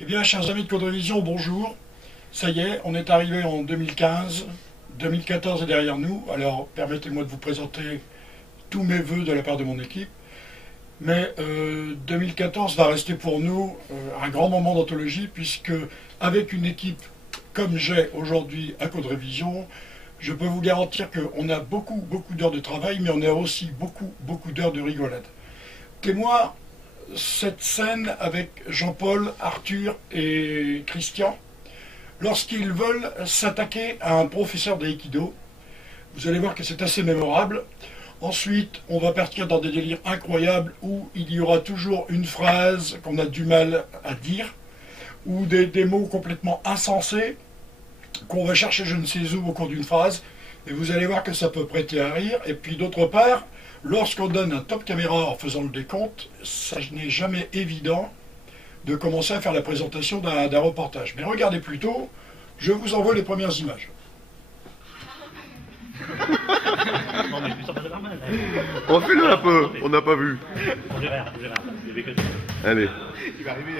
Eh bien, chers amis de Codrevision, bonjour. Ça y est, on est arrivé en 2015. 2014 est derrière nous. Alors, permettez-moi de vous présenter tous mes vœux de la part de mon équipe. Mais 2014 va rester pour nous un grand moment d'anthologie, puisque avec une équipe comme j'ai aujourd'hui à Codrevision, je peux vous garantir qu'on a beaucoup d'heures de travail, mais on a aussi beaucoup d'heures de rigolade. Témoin, cette scène avec Jean-Paul, Arthur et Christian, lorsqu'ils veulent s'attaquer à un professeur d'aïkido. Vous allez voir que c'est assez mémorable. Ensuite, on va partir dans des délires incroyables où il y aura toujours une phrase qu'on a du mal à dire, ou des mots complètement insensés qu'on va chercher je ne sais où au cours d'une phrase, et vous allez voir que ça peut prêter à rire. Et puis d'autre part, lorsqu'on donne un top caméra en faisant le décompte, ça n'est jamais évident de commencer à faire la présentation d'un reportage. Mais regardez plutôt, je vous envoie les premières images. Non mais ça passe normal. Refais-le un peu, on n'a pas vu. On verra, on verra. Il y avait que ça. Allez. Il va arriver.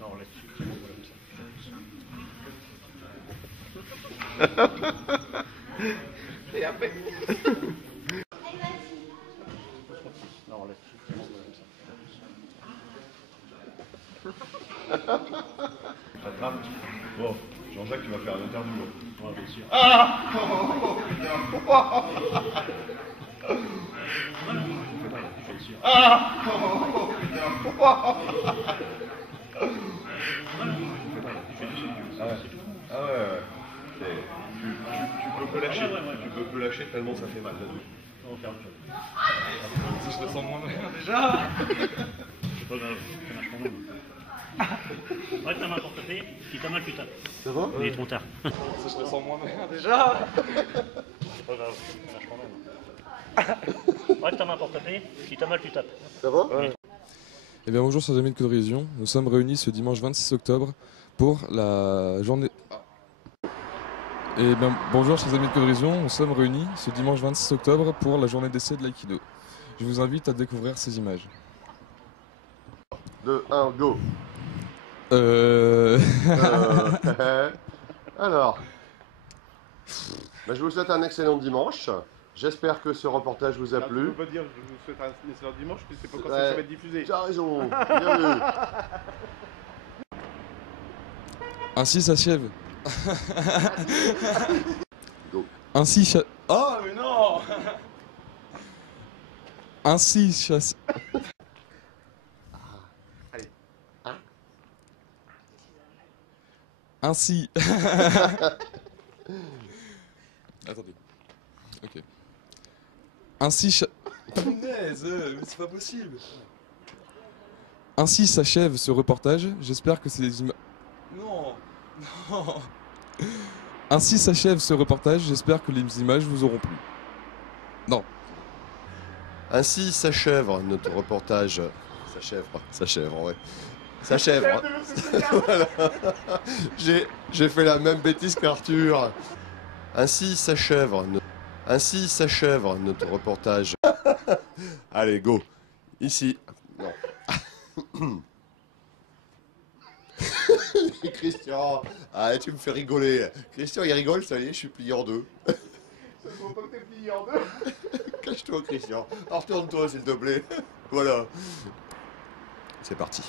Non, là-dessus. Et après. Non, là-dessus. Pas grave. Bon, Jean-Jacques, tu vas faire l'interview. Ouais, bien sûr. Ah Ah ouais. Tu peux lâcher. Tu peux plus lâcher tellement ça fait mal. On va faire autre chose. Si je le sens moins bien déjà. C'est pas grave, ça marche quand même. Ouais, t'as main pour taper, si t'as mal, tu tapes. Ça va? Il est trop tard. Si je le sens moins bien déjà. C'est pas grave, ça marche quand même. Ouais, t'as main pour taper, si t'as mal, tu tapes. Ça va? Eh bien bonjour chers amis de Codrevision, nous sommes réunis ce dimanche 26 octobre pour la journée... Eh bien bonjour chers amis de Codrevision, nous sommes réunis ce dimanche 26 octobre pour la journée d'essai de l'aïkido. Je vous invite à découvrir ces images. 2, 1, go. Alors, je vous souhaite un excellent dimanche. J'espère que ce reportage vous a Je plu. peux pas dire, je vous souhaite un excellent dimanche, je ne sais pas quand ça va être diffusé. Tu as raison, bien vu. Ainsi s'achève. Go. Ainsi Oh mais non. Ainsi chasse... Allez. Ainsi... Attendez. Ok. Ainsi Punaise, mais c'est pas possible. Ainsi s'achève ce reportage. J'espère que ces images... Non. Non. Ainsi s'achève ce reportage. J'espère que les images vous auront plu. Non. Ainsi s'achève notre reportage. S'achève, ouais. S'achève. Voilà. J'ai fait la même bêtise qu'Arthur. Ainsi s'achève notre reportage. Allez, go. Ici. Non. Christian, ah, tu me fais rigoler. Christian, il rigole, ça y est, je suis plié en deux. Faut pas que t'aies plié en deux. Cache-toi, Christian. Retourne-toi, s'il te plaît. Voilà. C'est parti.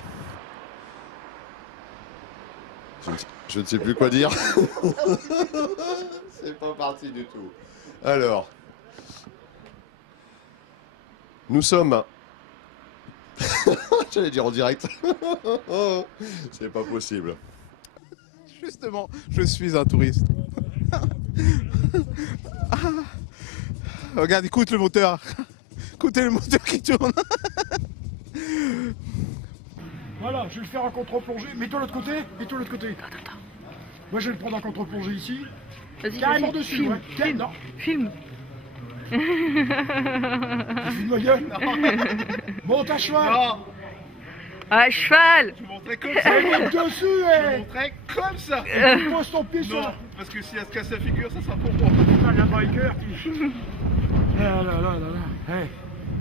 Je ne sais plus quoi dire. C'est pas parti du tout. Alors. Nous sommes... J'allais dire en direct. C'est pas possible. Justement, je suis un touriste. Ah. Regarde, écoute le moteur. Écoutez le moteur qui tourne. Voilà, je vais le faire en contre-plongée. Mets-toi de l'autre côté, mets-toi de l'autre côté. Moi, je vais le prendre en contre-plongée ici. Vas-y, Carrément vas-y, dessus, filme, ouais. filme, Non. filme. Filme ma gueule. Monte à cheval. Non, À cheval. je montrais comme ça. Monte dessus, Je montrais comme ça. Tu poses ton pied sur Non, parce que si elle se casse la figure, ça sera pour moi. la biker qui... Ah là là là là. Hey.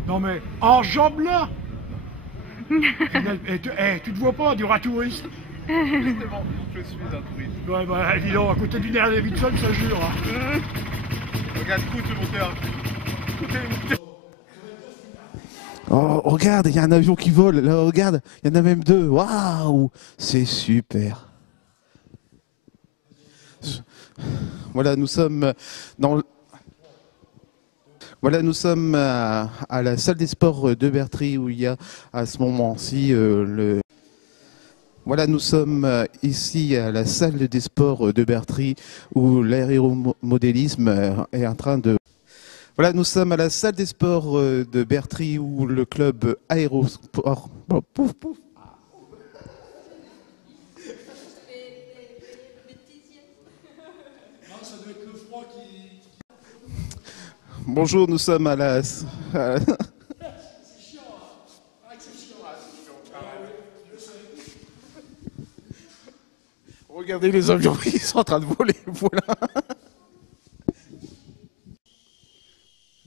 Non mais, en jambes là. Tu te vois pas, du rat touriste? Justement, je suis un touriste. Ouais, bah, dis donc, à côté d'une Harley Davidson, ça jure. Hein. Regarde, écoute le moteur. Écoutez le moteur. Oh, regarde, il y a un avion qui vole. Là, regarde, il y en a même deux. Waouh, c'est super. Voilà, nous sommes dans... Voilà, nous sommes à la salle des sports de Bertry où il y a à ce moment-ci le... Voilà, nous sommes ici à la salle des sports de Bertry où l'aéromodélisme est en train de... Voilà, nous sommes à la salle des sports de Bertry où le club aérosport... Oh, pouf, pouf. Bonjour, nous sommes à la... Regardez les avions, ils sont en train de voler, voilà.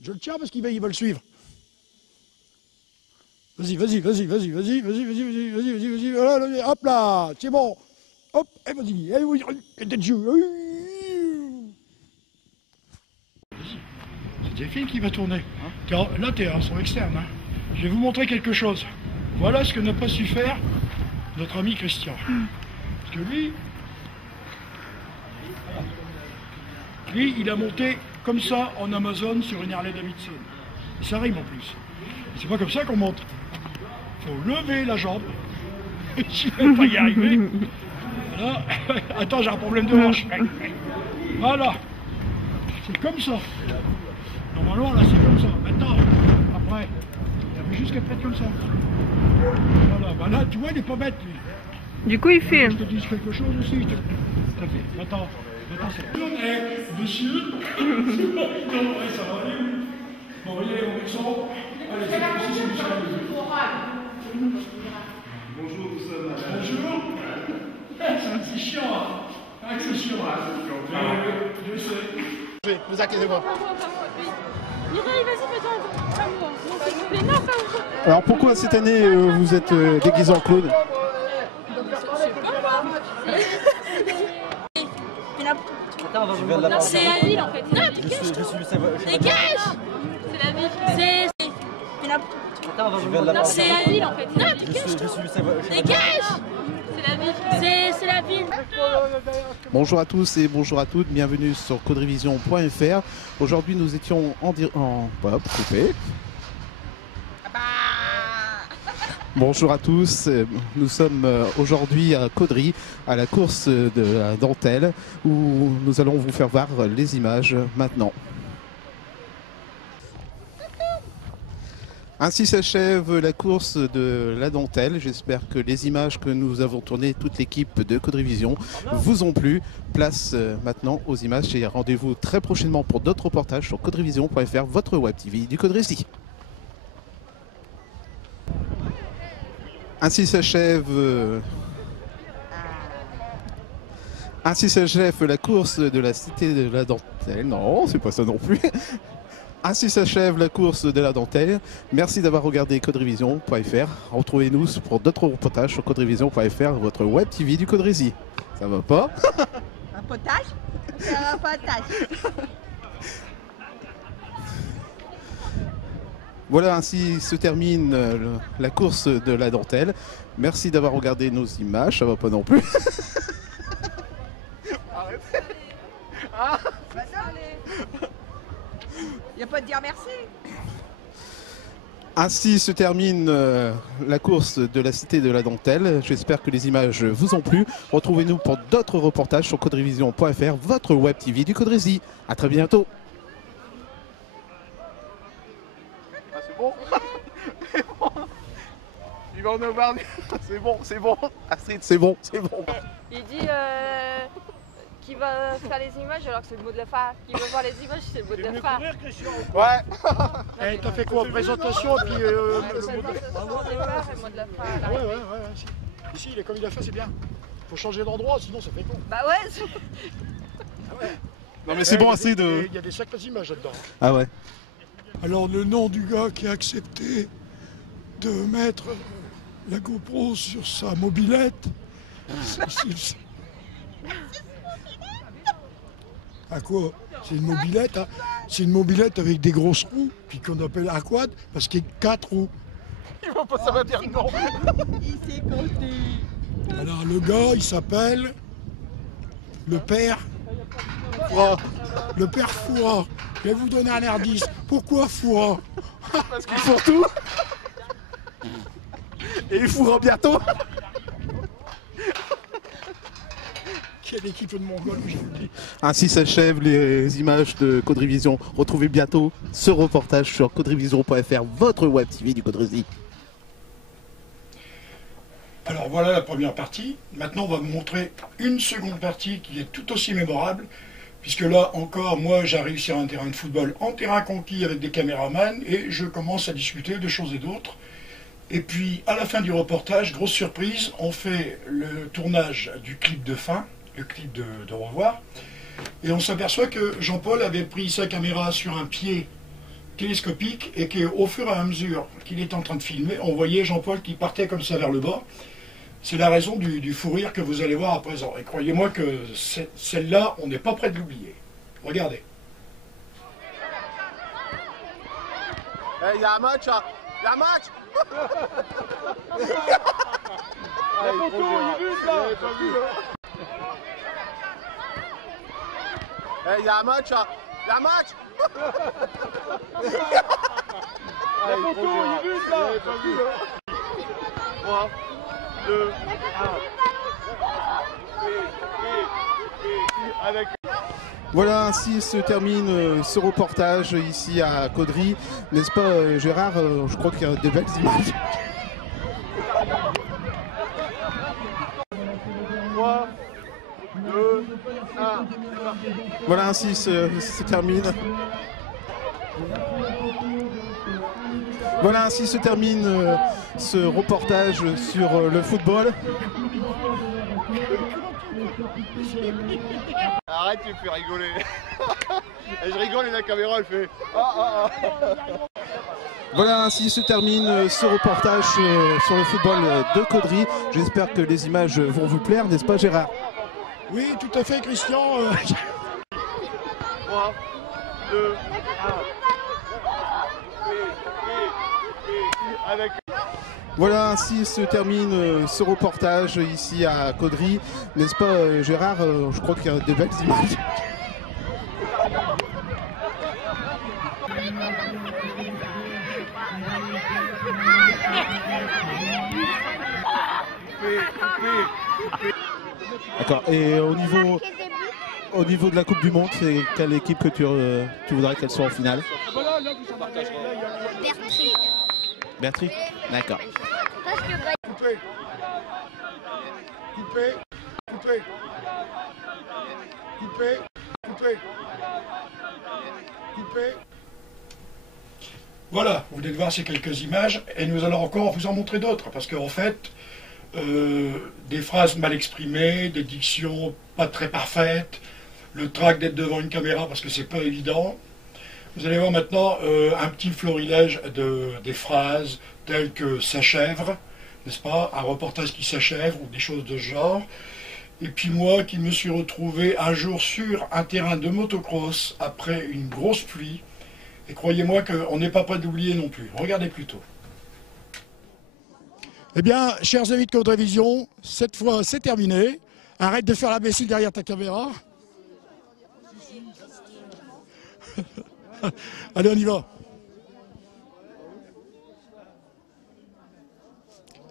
Je le tiens parce qu'il va le suivre. Vas-y, vas-y, vas-y, vas-y, vas-y, vas-y, vas-y, vas-y, vas-y, vas-y, vas-y, voilà, hop là, c'est bon. Hop, et vas-y, et oui, et dessus. C'est Delphine qui va tourner. Hein. Là, t'es en son externe. Hein. Je vais vous montrer quelque chose. Voilà ce que n'a pas su faire notre ami Christian. Parce que lui, il a monté comme ça en Amazon sur une Harley Davidson. Et ça rime en plus. C'est pas comme ça qu'on monte. Faut lever la jambe. Je vais pas y arriver. Voilà. Attends, j'ai un problème de hanche. Voilà. C'est comme ça. Normalement, là, c'est comme ça. Maintenant, après, il avait juste qu'à faire comme ça. Voilà. Bah là, tu vois, il est pas bête, lui. Du coup, il filme. Je te dis quelque chose aussi. Attends, c'est... Eh, monsieur. Non, ça va aller. Bon, il est, on descend. Allez, c'est monsieur. Bonjour, nous sommes à la... Bonjour. C'est chiant, hein. C'est chiant, je sais. Ne vous inquiétez pas. Mireille, vas-y, fais-toi un amour. Non, s'il vous plaît, non, pas vous. Alors pourquoi cette année vous êtes déguisé en clown? Non, c'est la ville en fait. Non, dégage. C'est la ville. Non, c'est la ville en fait. Non, dégage. C'est la ville. C'est la ville. Bonjour à tous et bonjour à toutes, bienvenue sur codrevision.fr. Aujourd'hui nous étions en... Hop, coupé. Bonjour à tous, nous sommes aujourd'hui à Caudry, à la course de la dentelle, où nous allons vous faire voir les images maintenant. Ainsi s'achève la course de la dentelle. J'espère que les images que nous avons tournées, toute l'équipe de Codrevision, vous ont plu. Place maintenant aux images et rendez-vous très prochainement pour d'autres reportages sur codrevision.fr, votre web TV du Codrési. Ainsi s'achève la course de la cité de la dentelle. Non, c'est pas ça non plus. Ainsi s'achève la course de la dentelle. Merci d'avoir regardé codrevision.fr. Retrouvez-nous pour d'autres reportages sur codrevision.fr, votre web TV du Codrési. Ça va pas? Un potage? C'est un potage. Voilà, ainsi se termine la course de la dentelle. Merci d'avoir regardé nos images. Ça va pas non plus. Arrête. Ah. Il n'y a pas de dire merci. Ainsi se termine la course de la cité de la dentelle. J'espère que les images vous ont plu. Retrouvez-nous pour d'autres reportages sur codrevision.fr, votre web TV du Codrési. À très bientôt. Ah, c'est bon. C'est bon. Il va en avoir. C'est bon, c'est bon. Astrid, c'est bon, c'est bon. Il dit qui va faire les images alors que c'est le mot de la fin. Qui va voir les images, c'est le mot de la fin. Ouais. Eh, t'as fait quoi? Présentation et puis le mot de la fin. Le mot de la fin. Ouais. Ici, il est comme il a fait, c'est bien. Faut changer d'endroit, sinon ça fait con. Bah ouais. Non mais c'est bon assez de... Il y a des sacrées images là-dedans. Ah ouais. Alors le nom du gars qui a accepté de mettre la GoPro sur sa mobilette. À quoi? C'est une mobilette, hein. C'est une mobilette avec des grosses roues, puis qu'on appelle un quad, parce qu'il y a 4 roues. Il va pas, ça va dire non. Il s'est compté. Alors le gars, il s'appelle le père Fouras. Le père Fouras. Je vais vous donner un indice. Pourquoi Fouras? Parce qu'il fourre tout. Et il fourra bientôt. Quelle équipe de Mongols, je vous le dis. Ainsi s'achèvent les images de Caudrevision. Retrouvez bientôt ce reportage sur caudrevision.fr, votre web TV du Caudrezi. Alors voilà la première partie. Maintenant, on va vous montrer une seconde partie qui est tout aussi mémorable, puisque là encore, moi, j'arrive sur un terrain de football en terrain conquis avec des caméramans et je commence à discuter de choses et d'autres. Et puis, à la fin du reportage, grosse surprise, on fait le tournage du clip de fin, le clip de revoir, et on s'aperçoit que Jean-Paul avait pris sa caméra sur un pied télescopique et qu'au fur et à mesure qu'il est en train de filmer, on voyait Jean-Paul qui partait comme ça vers le bas. C'est la raison du fou rire que vous allez voir à présent. Et croyez-moi que celle-là, on n'est pas prêt de l'oublier. Regardez. Il y a un match, hein. Il y a un match. La photo, il est là. Il y a un match, hein. Il y a un match. La photo, il est là. 3, 2, 1. Avec... Voilà, ainsi se termine ce reportage ici à Caudry. N'est-ce pas Gérard? Je crois qu'il y a de belles images. 3, 2, 1. Voilà, ainsi se termine. Voilà, ainsi se termine ce reportage sur le football. Arrête, tu me fais rigoler. Et je rigole et la caméra elle fait ah. Voilà, ainsi se termine ce reportage sur le football de Caudry. J'espère que les images vont vous plaire, n'est-ce pas Gérard? Oui, tout à fait, Christian. 3, 2, 1. Avec... Voilà, ainsi se termine ce reportage ici à Caudry. N'est-ce pas Gérard? Je crois qu'il y a de belles images. D'accord, et au niveau de la Coupe du Monde, c'est quelle équipe que tu voudrais qu'elle soit en finale? Bertry. Bertry? D'accord. Coupé. Coupé. Coupé. Coupé. Coupé. Coupé. Voilà, vous venez de voir ces quelques images et nous allons encore vous en montrer d'autres parce qu'en fait, des phrases mal exprimées, des dictions pas très parfaites, le trac d'être devant une caméra parce que c'est pas évident. Vous allez voir maintenant un petit florilège des phrases telles que s'achèvre, n'est-ce pas, un reportage qui s'achève ou des choses de ce genre. Et puis moi qui me suis retrouvé un jour sur un terrain de motocross après une grosse pluie. Et croyez-moi qu'on n'est pas prêt d'oublier non plus. Regardez plutôt. Eh bien, chers amis de Caudrevision, cette fois c'est terminé. Arrête de faire l'imbécile derrière ta caméra. Allez, on y va.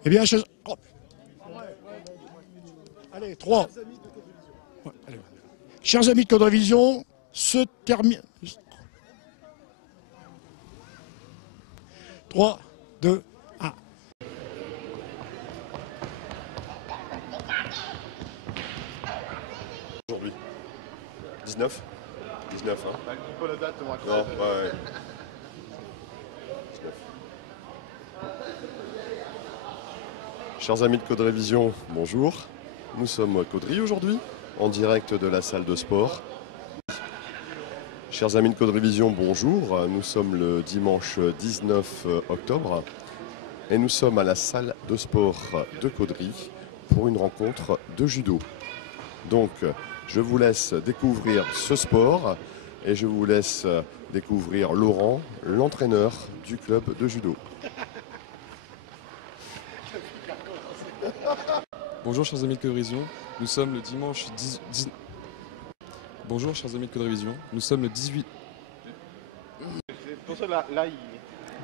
Eh bien, oh. Allez, 3. Ouais, allez. Chers amis de Caudrevision, se termine. 3, 2, 1. Aujourd'hui. 19 19, hein. Pas la date, moi. Non, ouais. 19. Chers amis de Caudrevision, bonjour. Nous sommes à Caudry aujourd'hui, en direct de la salle de sport. Chers amis de Caudrevision, bonjour. Nous sommes le dimanche 19 octobre. et nous sommes à la salle de sport de Caudry pour une rencontre de judo. Donc, je vous laisse découvrir ce sport et je vous laisse découvrir Laurent, l'entraîneur du club de judo. Bonjour chers amis de Caudry-Vision, nous sommes le dimanche Bonjour chers amis de Caudry-Vision, nous sommes le 18...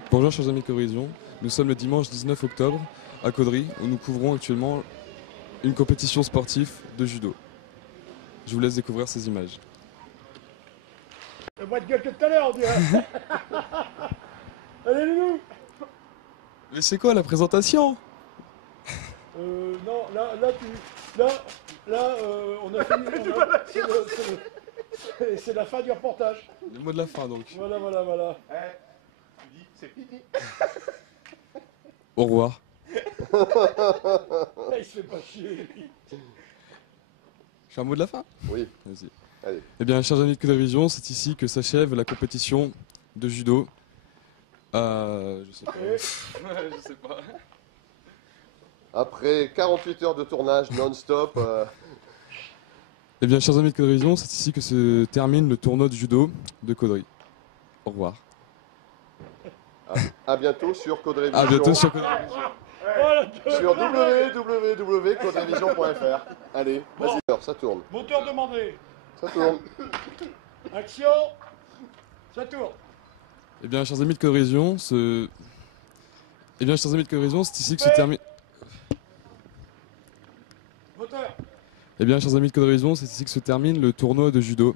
Bonjour chers amis de Caudry-Vision, nous sommes le dimanche 19 octobre à Caudry où nous couvrons actuellement une compétition sportive de judo. Je vous laisse découvrir ces images. Le bois de gueule que tout à l'heure, on dirait. Allez, Loulou. Mais c'est quoi la présentation? Non, on a fini. C'est la fin du reportage. Le mot de la fin donc. Voilà. Tu dis, c'est fini. Au revoir. Il se fait pas chier. Je fais un mot de la fin? Oui. Vas-y. Allez. Eh bien, chers amis de Caudry-Vision, c'est ici que s'achève la compétition de judo. Je sais pas. Je sais pas. Après 48 heures de tournage non-stop. Eh bien, chers amis de Caudry-Vision, c'est ici que se termine le tournoi de judo de Caudry. Au revoir. À bientôt sur Caudry-Vision. À bientôt sur Caudry-Vision. Sur www.caudryvision.fr. Allez, vas-y, ça tourne. Moteur demandé. Ça tourne. Action. Ça tourne. Eh bien, chers amis de Caudry-Vision, c'est ici que se termine... Moteur. Eh bien, chers amis de Caudry-Vision, c'est ici que se termine le tournoi de judo.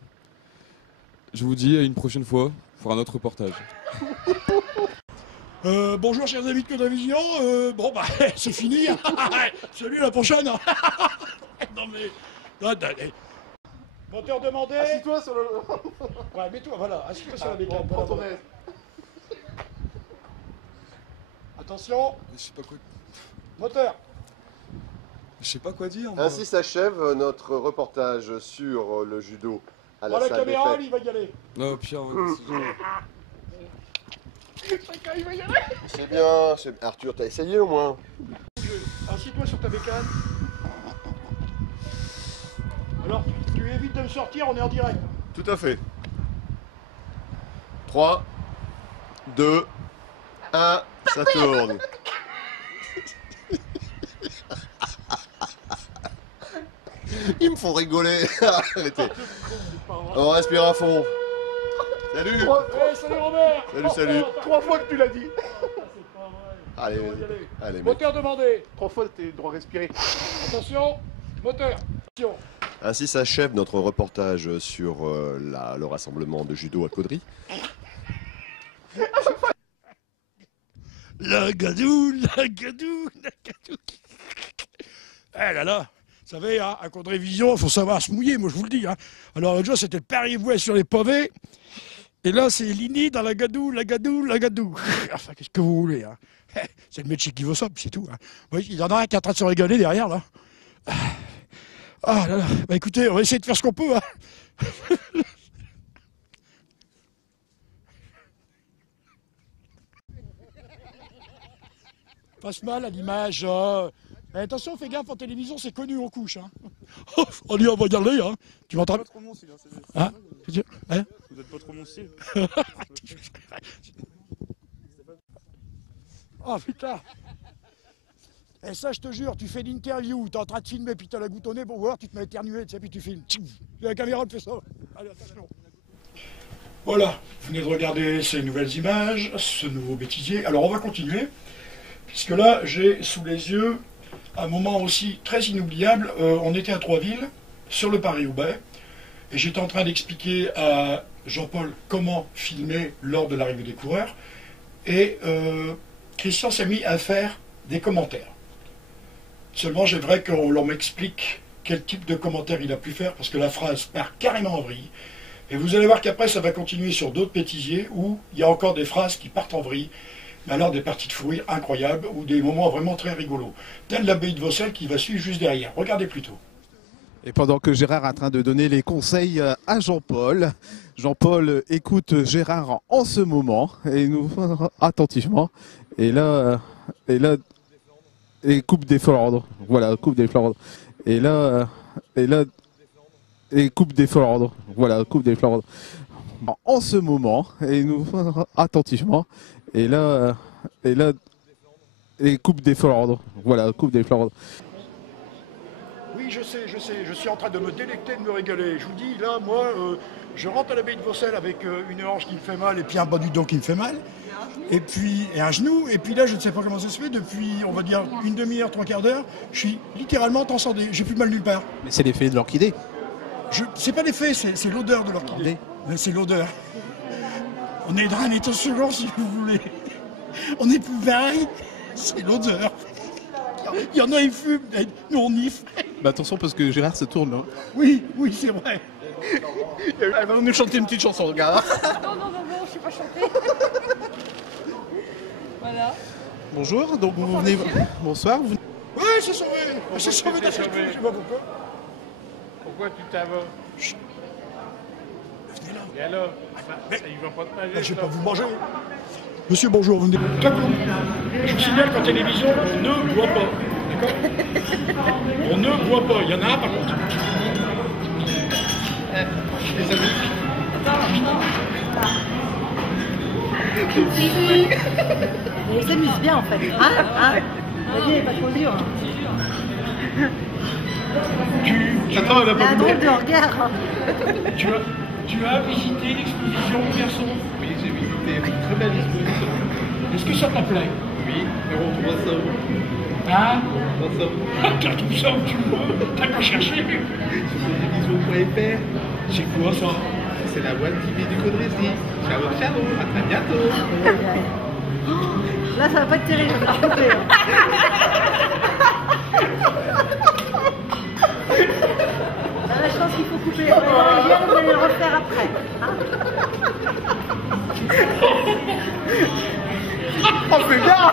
Je vous dis à une prochaine fois pour un autre reportage. Bonjour chers amis de Caudry-Vision, c'est fini. Salut, la prochaine. Non mais... Allez. Moteur demandé. Assis-toi sur le... Ouais, mets-toi, voilà, assis-toi sur la bécane. Prends ton aise. Attention. Je sais pas quoi... Moteur. Je sais pas quoi dire. Ainsi s'achève notre reportage sur le judo à la La salle des caméra, fêtes. il va y aller. Non, Pierre, C'est bien, Arthur, t'as essayé au moins? Assis-toi sur ta bécane. Alors, tu évites de me sortir, on est en direct. Tout à fait. 3, 2, 1, ça tourne. Ils me font rigoler. Arrêtez. On respire à fond. Salut. Hey, salut Robert. Salut. 3 fois que tu l'as dit. Allez, On va y vas-y. aller. Allez, mec. Moteur demandé. 3 fois t'es droit respirer. Attention. Moteur. Attention. Ainsi s'achève notre reportage sur le rassemblement de judo à Caudry. La gadoue. Eh là là, vous savez, hein, à Caudry-Vision, il faut savoir se mouiller, moi je vous le dis. Hein. Alors l'autre jour, c'était le Paris-Vouet sur les pavés. Et là, c'est Lini dans la gadoue. Enfin, qu'est-ce que vous voulez, hein. C'est le métier qui vaut ça, puis c'est tout. Hein. Oui, il y en a un qui est en train de se régaler derrière, là. Ah là là, bah écoutez, on va essayer de faire ce qu'on peut. Hein. Passe mal à l'image. Mais attention, fais gaffe, en télévision, c'est connu, on couche. Hein. Allez, on va y aller. Hein. Tu vas entendre. Pas trop mon style, Hein, hein. Vous êtes pas trop mon style. Oh putain. Et ça, je te jure, tu fais l'interview, t'es en train de filmer, puis t'as la goutte au nez, bon, voir, tu te mets à éternuer, tu sais, puis tu filmes. La caméra te fait ça. Allez, attention. Voilà, vous venez de regarder ces nouvelles images, ce nouveau bêtisier. Alors, on va continuer, puisque là, j'ai sous les yeux un moment aussi très inoubliable. On était à Troisville, sur le Paris-Roubaix, et j'étais en train d'expliquer à Jean-Paul comment filmer lors de l'arrivée des coureurs, et Christian s'est mis à faire des commentaires. Seulement, j'aimerais qu'on m'explique quel type de commentaire il a pu faire, parce que la phrase part carrément en vrille. Et vous allez voir qu'après, ça va continuer sur d'autres bêtisiers, où il y a encore des phrases qui partent en vrille, mais alors des parties de fou rire incroyables, ou des moments vraiment très rigolos. Tel l'abbaye de Vaucelles qui va suivre juste derrière. Regardez plutôt. Et pendant que Gérard est en train de donner les conseils à Jean-Paul, Jean-Paul écoute Gérard en ce moment, et nous attentivement. Et là, et Coupe des Flandres. Voilà, Coupe des Flandres. Et là, et Coupe des Flandres. Voilà, Coupe des Flandres. En ce moment, et nous attentivement, et là, et Coupe des Flandres. Voilà, Coupe des Flandres. Oui, je sais, je suis en train de me délecter, de me régaler. Je vous dis, là, moi, je rentre à l'abbaye de Vaucelles avec une hanche qui me fait mal et puis un bas du dos qui me fait mal. Et puis, et un genou. Et puis là, je ne sais pas comment ça se fait, depuis, on va dire, une demi-heure, trois quarts d'heure, je suis littéralement transcendé. J'ai plus mal nulle part. Mais c'est l'effet de l'orchidée. C'est pas l'effet, c'est l'odeur de l'orchidée. C'est l'odeur. On est dans un état second, si vous voulez. On est plus pareil. C'est l'odeur. Il y en a, ils fument, nous on y fait. Bah attention parce que Gérard se tourne. Hein. Oui, c'est vrai. Elle va nous chanter une petite chanson, regarde. Non, je suis pas chantée. Voilà. Bonjour, donc vous venez... Bonsoir. Vous... Ouais, c'est sauvé. C'est sauvé d'un seul coup, je sais pas pourquoi. Pourquoi tu t'en vas? Venez là. Et alors? Il va pas te manger. Je vais pas vous manger. Monsieur, bonjour, vous venez. Je vous signale qu'en télévision, on ne boit pas. D'accord? On ne boit pas. Il y en a un par contre. Les amis. On s'amuse bien en fait. Vas-y, pas trop dur. Attends, elle a pas un drôle de regard. Tu as visité l'exposition Garçon? Oui, j'ai visité une très belle exposition. Est-ce que ça t'a plu? Oui, mais on trouve ça où? Hein? 300. T'as tout ça où tu veux? T'as pas cherché? Sur télévision.fr. C'est quoi ça? C'est la One TV du Caudrécy. Ciao, ciao, à très bientôt. Là, ça va pas être terrible, je vais te couper. Là, je pense qu'il faut couper. Vous allez le refaire après. Oh, c'est bien.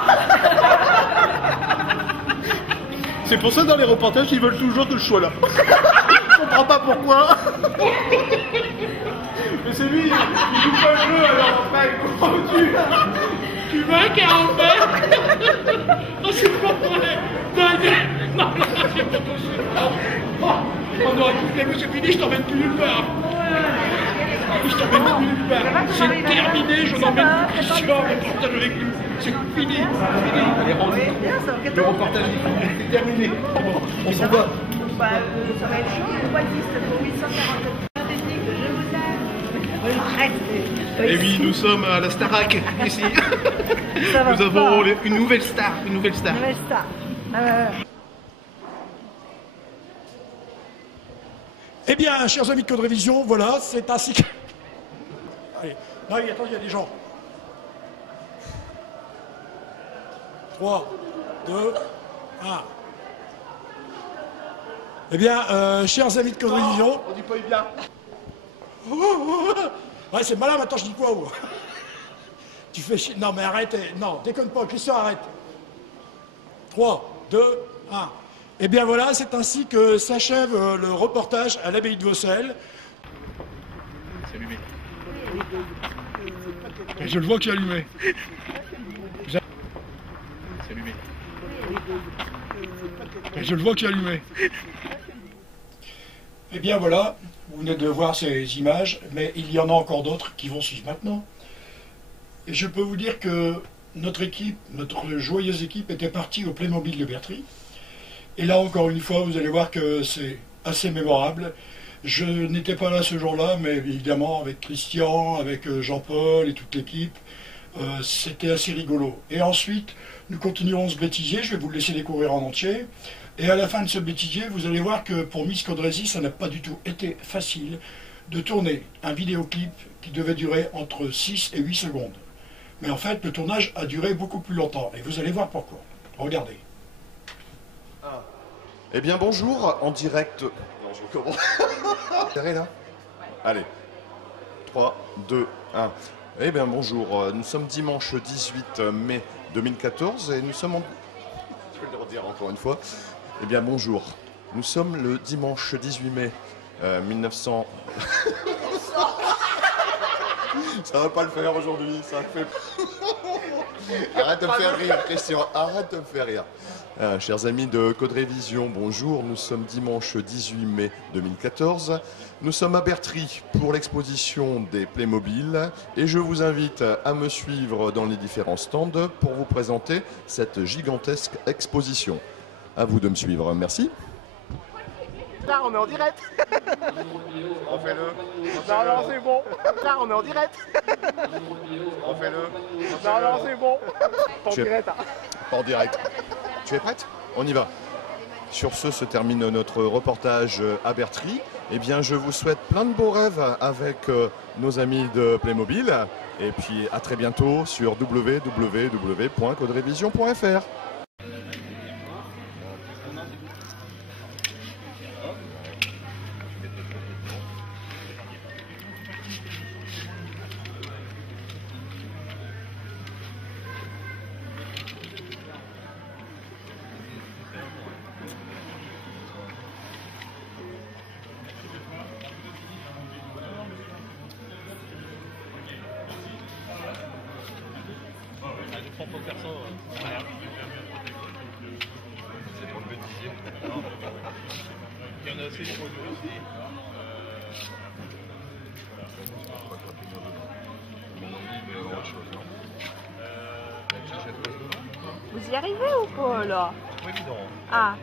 C'est pour ça dans les reportages, ils veulent toujours que je sois là. Je comprends pas pourquoi. Mais c'est lui, il joue pas le jeu alors enfin, il continue. Tu veux un camembert? Oh, c'est pas vrai! Non, c'est pas possible! On aurait tout fait, mais c'est fini, je t'emmène plus nulle part! Je t'emmène plus nulle part! C'est terminé, je n'emmène plus Christian en reportage avec lui! C'est fini! Allez, rendu. Le reportage est terminé. On s'en va. Ça va être chaud, le Waltiste pour 847 techniques, je vous aime. Arrête. Et oui, nous sommes à la Starac, ici. Nous avons une nouvelle star. Une nouvelle star. Eh bien, chers amis de Caudrévision, voilà, c'est ainsi que... Allez, là, attends, il y a des gens. 3, 2, 1. Eh bien, chers amis de Caudrévision... On dit pas bien. Ouais, c'est malin, maintenant je dis quoi, moi? Tu fais chier. Non, mais arrête. Non, déconne pas, Christian, arrête. 3, 2, 1. Eh bien voilà, c'est ainsi que s'achève le reportage à l'abbaye de Vaucelles. C'est allumé. Et je le vois qui est allumé. C'est allumé. Et je le vois qui est allumé. Eh bien voilà, vous venez de voir ces images, mais il y en a encore d'autres qui vont suivre maintenant. Et je peux vous dire que notre équipe, notre joyeuse équipe, était partie au Playmobil de Bertry. Et là, encore une fois, vous allez voir que c'est assez mémorable. Je n'étais pas là ce jour-là, mais évidemment, avec Christian, avec Jean-Paul et toute l'équipe, c'était assez rigolo. Et ensuite, nous continuerons ce bêtisier, je vais vous le laisser découvrir en entier. Et à la fin de ce bêtisier, vous allez voir que pour Miss Caudrécy, ça n'a pas du tout été facile de tourner un vidéoclip qui devait durer entre 6 et 8 secondes. Mais en fait, le tournage a duré beaucoup plus longtemps. Et vous allez voir pourquoi. Regardez. Eh bien bonjour, en direct... Non, je recommence. Là allez. 3, 2, 1. Eh bien bonjour, nous sommes dimanche 18 mai 2014 et nous sommes en... Je vais le redire encore une fois. Eh bien bonjour, nous sommes le dimanche 18 mai 1900... Ça va pas le faire aujourd'hui, ça fait... Arrête de me faire rire, Christian, arrête de me faire rire. Chers amis de Code Révision, bonjour. Nous sommes dimanche 18 mai 2014. Nous sommes à Bertry pour l'exposition des Playmobil et je vous invite à me suivre dans les différents stands pour vous présenter cette gigantesque exposition. À vous de me suivre, merci. Là, on est en direct. Refais-le. Non, non, c'est bon. Là, on est en direct. Refais-le. Non, non, c'est bon. Pas en direct. Pas en direct. Tu es prête? On y va. Sur ce se termine notre reportage à Bertry. Eh bien, je vous souhaite plein de beaux rêves avec nos amis de Playmobil. Et puis, à très bientôt sur www.coderevision.fr. Il y en a assez de produits aussi. Vous y arrivez ou pas là? C'est pas évident. Ah.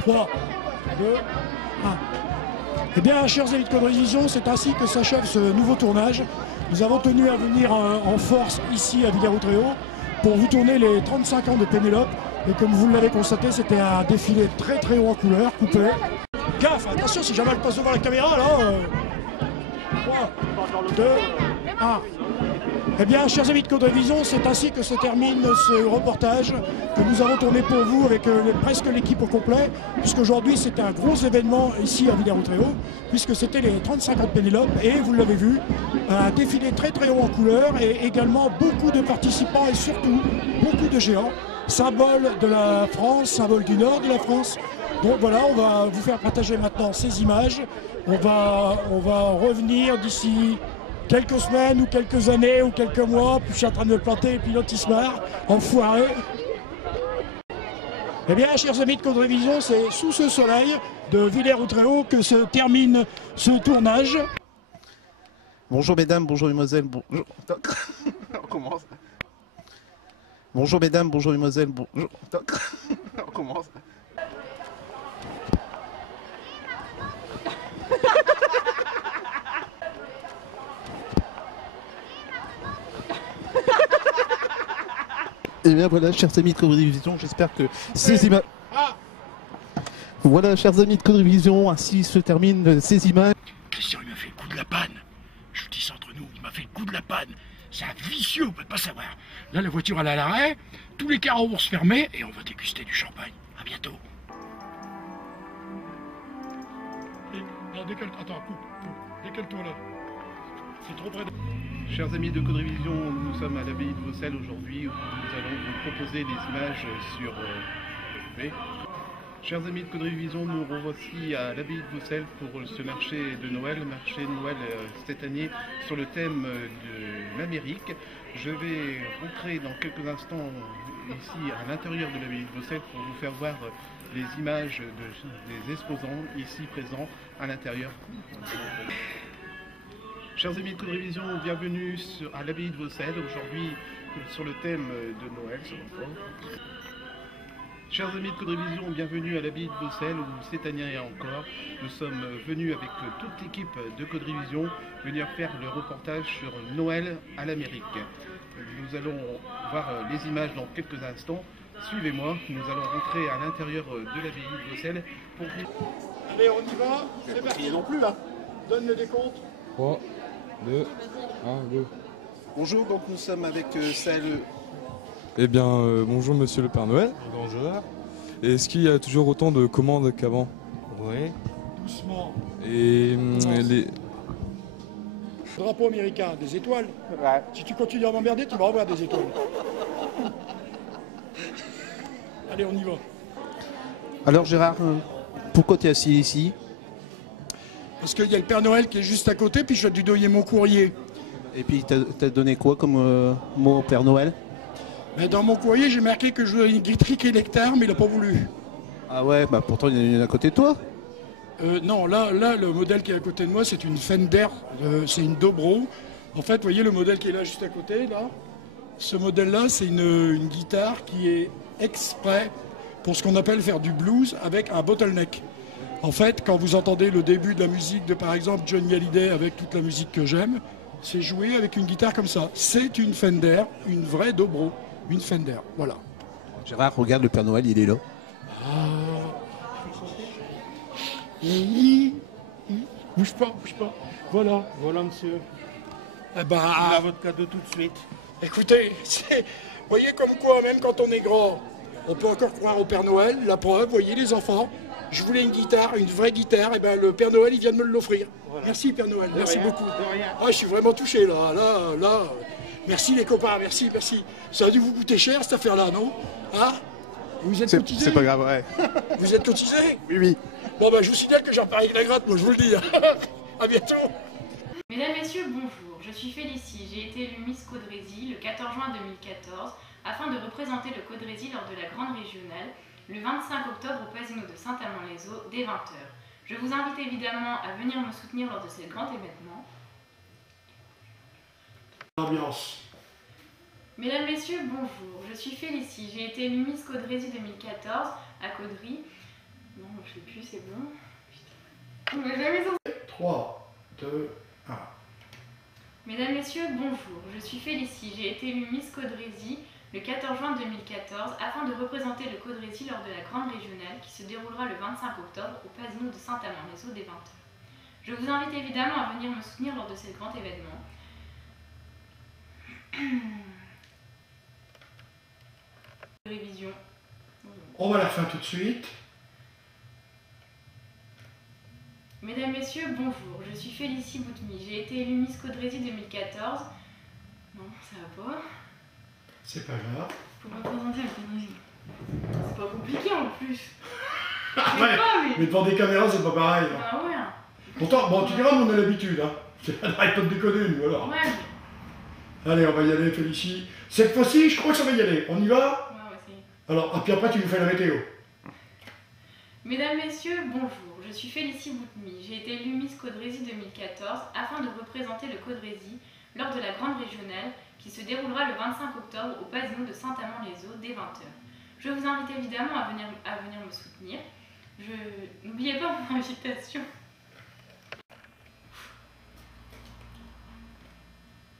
3, 2, 1. Eh bien, chers amis de Code Révision, c'est ainsi que s'achève ce nouveau tournage. Nous avons tenu à venir en force ici à Villers-Outréau pour vous tourner les 35 ans de Pénélope. Et comme vous l'avez constaté, c'était un défilé très très haut en couleur, coupé. Gaffe, attention, si jamais elle passe devant la caméra, là... 3, 2, 1. Eh bien, chers amis de Code Révision, c'est ainsi que se termine ce reportage que nous avons tourné pour vous avec presque l'équipe au complet, puisqu'aujourd'hui c'est un gros événement ici à Villers-Outréau, puisque c'était les 35 ans de Pénélope, et vous l'avez vu, un défilé très très haut en couleur, et également beaucoup de participants et surtout beaucoup de géants, symbole de la France, symbole du nord de la France. Donc voilà, on va vous faire partager maintenant ces images. On va revenir d'ici quelques semaines ou quelques années ou quelques mois, puis je suis en train de me planter et puis l'autre il se marre, enfoiré. Eh bien, chers amis de Code Révision, c'est sous ce soleil de Villers-Outréau que se termine ce tournage. Bonjour mesdames, bonjour mesdemoiselles, bonjour. On commence. Bonjour mesdames, bonjour mesdemoiselles, bonjour. On commence. Et bien voilà, chers amis de Code Révision, j'espère que ces images... Voilà, chers amis de Code Révision, ainsi se terminent ces images. Christian, il m'a fait le coup de la panne. Je vous dis ça entre nous, il m'a fait le coup de la panne. C'est un vicieux, on ne peut pas savoir. Là, la voiture, elle est à l'arrêt, tous les carreaux vont se fermer et on va déguster du champagne. À bientôt. Attends, coupe. Décale-toi là. C'est trop près de... Chers amis de Code Révision, nous sommes à l'abbaye de Vaucelles aujourd'hui où nous allons vous proposer des images sur V. Chers amis de Code Révision, nous revoici à l'abbaye de Vaucelles pour ce marché de Noël cette année sur le thème de l'Amérique. Je vais rentrer dans quelques instants ici à l'intérieur de l'abbaye de Vaucelles pour vous faire voir les images des exposants ici présents à l'intérieur. Chers amis de Code Révision, bienvenue à l'abbaye de Vaucelles, aujourd'hui sur le thème de Noël. Chers amis de Code Révision, bienvenue à l'abbaye de Vaucelles où cette année encore, nous sommes venus avec toute l'équipe de Code Révision venir faire le reportage sur Noël à l'Amérique. Nous allons voir les images dans quelques instants. Suivez-moi, nous allons rentrer à l'intérieur de l'abbaye de Vaucelles pour... Allez, on y va, c'est parti. Non plus là. Donne le décompte. 3, 2, 1, go. Bonjour, donc nous sommes avec celle... Eh bien, bonjour Monsieur le Père Noël. Bonjour. Et est-ce qu'il y a toujours autant de commandes qu'avant? Oui. Doucement. Et les... Drapeau américain, des étoiles. Ouais. Si tu continues à m'emmerder, tu vas avoir des étoiles. Allez, on y va. Alors Gérard, pourquoi tu es assis ici? Parce qu'il y a le Père Noël qui est juste à côté, puis je dois lui donner mon courrier. Et puis, t'as donné quoi comme mot au Père Noël? Mais dans mon courrier, j'ai marqué que je voulais une Guitry Electar, mais il n'a pas voulu. Ah ouais, bah pourtant il y en a une à côté de toi. Non, là, le modèle qui est à côté de moi, c'est une Fender, c'est une Dobro. En fait, vous voyez le modèle qui est là, juste à côté, là. Ce modèle-là, c'est une guitare qui est exprès pour ce qu'on appelle faire du blues avec un bottleneck. En fait, quand vous entendez le début de la musique de, par exemple, Johnny Hallyday avec toute la musique que j'aime, c'est joué avec une guitare comme ça. C'est une Fender, une vraie Dobro, une Fender, voilà. Gérard, regarde, le Père Noël, il est là. Bouge pas. Voilà. Voilà, monsieur. Eh ben, Il a votre cadeau tout de suite. écoutez, vous voyez comme quoi, même quand on est grand, on peut encore croire au Père Noël. La preuve, vous voyez les enfants, je voulais une guitare, une vraie guitare, et ben le Père Noël, il vient de me l'offrir. Voilà. Merci Père Noël, merci beaucoup. Ah, je suis vraiment touché là. Merci les copains, merci. Ça a dû vous coûter cher cette affaire-là, non? Hein? Vous êtes cotisés? C'est pas grave, ouais. Vous êtes cotisés? Oui. Bon ben je vous signale que j'en parie avec la gratte, moi je vous le dis. À bientôt. Mesdames, Messieurs, bonjour. Je suis Félicie. J'ai été élue Miss Caudrésie le 14 juin 2014 afin de représenter le Caudrésie lors de la grande régionale le 25 octobre au Casino de Saint-Amand-les-Eaux dès 20h. Je vous invite évidemment à venir me soutenir lors de ce grand événement. Ambiance. Mesdames, Messieurs, bonjour. Je suis Félicie. J'ai été élue Miss Caudrésie 2014 à Caudry. Non, je sais plus, c'est bon. Putain. On m'a jamais sorti. 3, 2, 1. Mesdames, Messieurs, bonjour. Je suis Félicie. J'ai été élue Miss Caudrésie le 14 juin 2014 afin de représenter le Caudrésie lors de la grande régionale qui se déroulera le 25 octobre au Casino de Saint-Amand-les-Eaux dès 20h. Je vous invite évidemment à venir me soutenir lors de ce grand événement. Révision. On va la faire tout de suite. Mesdames, Messieurs, bonjour. Je suis Félicie Boutmy. J'ai été élue Miss Caudrésie 2014. Non, ça va pas. C'est pas grave. Pour représenter le Caudrésie. C'est pas compliqué en plus. Mais devant des caméras, c'est pas pareil. Hein. Ah ouais. Pourtant, bon, tu diras, on a l'habitude. Hein. Arrête pas de déconner, nous, alors. Ouais. Allez, on va y aller, Félicie. Cette fois-ci, je crois que ça va y aller. On y va? Ouais, c'est... Alors, et puis après, tu nous fais la météo. Mesdames, Messieurs, bonjour. Je suis Félicie Boutmy. J'ai été élue Miss Caudrésie 2014 afin de représenter le Caudrésie lors de la grande régionale qui se déroulera le 25 octobre au Casino de Saint-Amand-les-Eaux dès 20h. Je vous invite évidemment à venir me soutenir. N'oubliez pas mon invitation.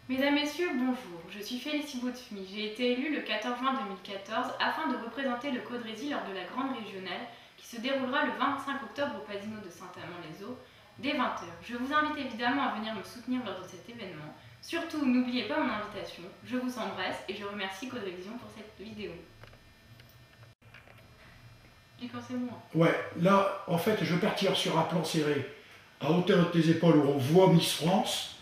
Mesdames, Messieurs, bonjour. Je suis Félicie Boutmy. J'ai été élue le 14 juin 2014 afin de représenter le Caudrésie lors de la grande régionale qui se déroulera le 25 octobre au Casino de Saint-Amand-les-Eaux dès 20h. Je vous invite évidemment à venir me soutenir lors de cet événement. Surtout, n'oubliez pas mon invitation. Je vous embrasse et je remercie Caudrévision pour cette vidéo. Dis quand c'est moi. Ouais, là, en fait, je vais partir sur un plan serré, à hauteur de tes épaules, où on voit Miss France.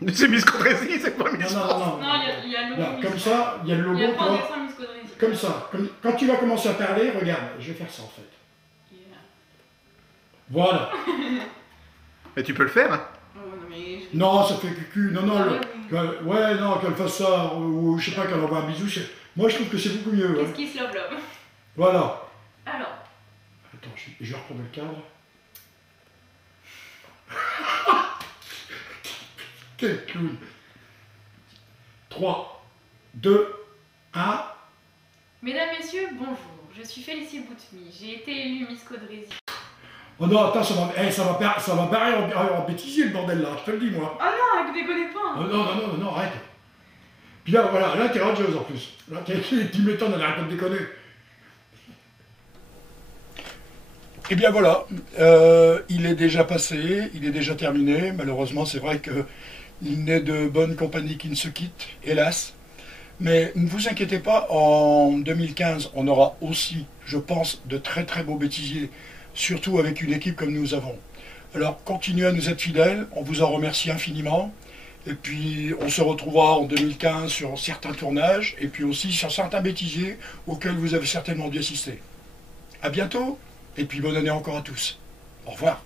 Mais c'est Miss Caudrésie, c'est pas Miss France. Non, il y a le logo. Là, comme ça, il y a le logo. Il y a 3 dessins Miss Caudrésie. Comme ça. Quand tu vas commencer à parler, regarde, je vais faire ça en fait. Yeah. Voilà. Mais tu peux le faire, hein? Non, ça fait cucu. Non, qu'elle fasse ça, ou je sais pas, qu'elle envoie un bisou. Moi, je trouve que c'est beaucoup mieux. Qu'est-ce qui se love love? Voilà. Alors. Attends, je vais reprendre le cadre. Quel clown. 3, 2, 1. Mesdames, Messieurs, bonjour. Je suis Félicie Boutmy. J'ai été élue Miss Caudrésie. Oh non, attends, ça va barrer en bêtisier le bordel là, je te le dis moi. Ah non, déconnez pas. Oh, non, arrête. Puis là, voilà, là t'es radieuse en plus. Là, tu m'étonnes, on arrête pas de déconner. Eh bien voilà, il est déjà passé, il est déjà terminé. Malheureusement, c'est vrai qu'il n'est de bonne compagnie qui ne se quitte, hélas. Mais ne vous inquiétez pas, en 2015, on aura aussi, je pense, de très très beaux bêtisiers, surtout avec une équipe comme nous avons. Alors continuez à nous être fidèles, on vous en remercie infiniment. Et puis on se retrouvera en 2015 sur certains tournages, et puis aussi sur certains bêtisiers auxquels vous avez certainement dû assister. À bientôt, et puis bonne année encore à tous. Au revoir.